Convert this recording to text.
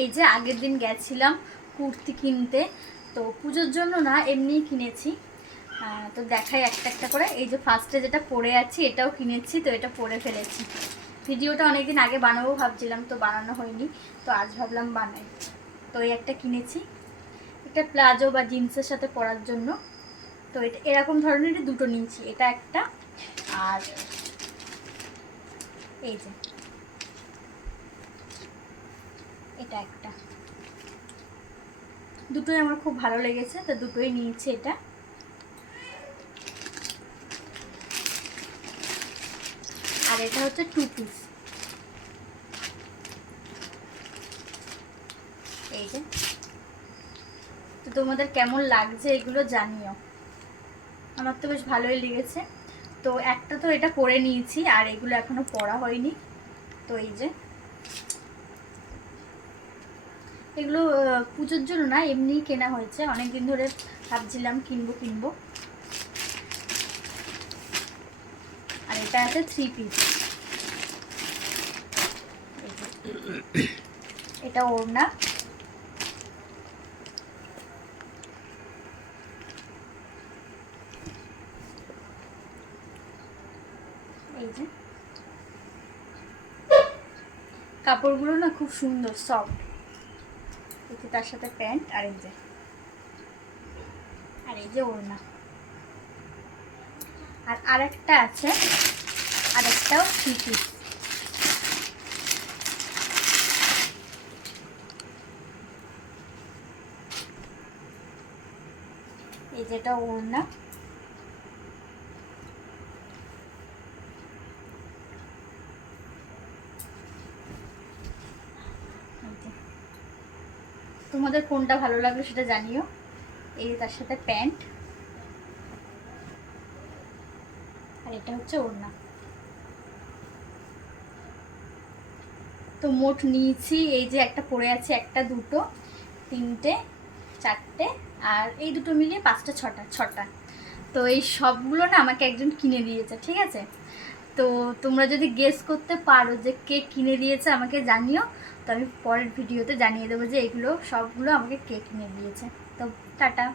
এই যে আগের দিন গেছিলাম কুর্তি কিনতে, তো পুজোর জন্য না এমনিই কিনেছি। তো দেখাই একটা একটা করে। এই যে ফার্স্টে যেটা পরে আছি এটাও কিনেছি, তো এটা পরে ফেলেছি। ভিডিওটা অনেকদিন আগে বানাবো ভাবছিলাম, তো বানানো হয়নি, তো আজ ভাবলাম বানাই। তো এই একটা কিনেছি, এটা প্লাজো বা জিন্সের সাথে পরার জন্য। তো এটা এরকম ধরনের দুটো নিয়েছি, এটা একটা আর এই যে এটা একটা। দুটোই আমার খুব ভালো লেগেছে, তো দুটোই নিয়েছি। এটা আর এটা হচ্ছে 2 পিস। এই যে, তো তোমাদের কেমন লাগছে এগুলো জানিও। আমার তো বেশ ভালোই লেগেছে। তো একটা তো এটা পরে নিয়েছি, আর এগুলো এখনো পরা হয়নি। তো এই যে এগুলো পুজোর জন্য না, এমনিই কেনা হয়েছে। অনেক দিন ধরে ভাবছিলাম কিনবো কিনবো। আর এটা আছে 3 পিস। এটা ওড়না। এই যে কাপড়গুলো না খুব সুন্দর, সফট। এই যে তার সাথে প্যান্ট, আর এই যে ওড়না। আর আরেকটা আছে, আরেকটাও 3 পিস। এই যেটা ওড়না। তোমাদের কোনটা ভালো লাগলো সেটা জানিও। এই তার সাথে প্যান্ট, আর এটা হচ্ছে ওড়না। তো মোট নিয়েছি, এই যে একটা পরে আছে, একটা, দুটো, তিনটে, চারটে, আর এই দুটো মিলিয়ে 5টা, 6টা। তো এই সবগুলো না আমাকে একজন কিনে দিয়েছে, ঠিক আছে। তো তোমরা যদি গেস করতে পারো যে কে কিনে দিয়েছে আমাকে জানিও। তো আমি পরের ভিডিওতে জানিয়ে দেবো যে এগুলো সবগুলো আমাকে কে কিনে দিয়েছে। তো টাটা।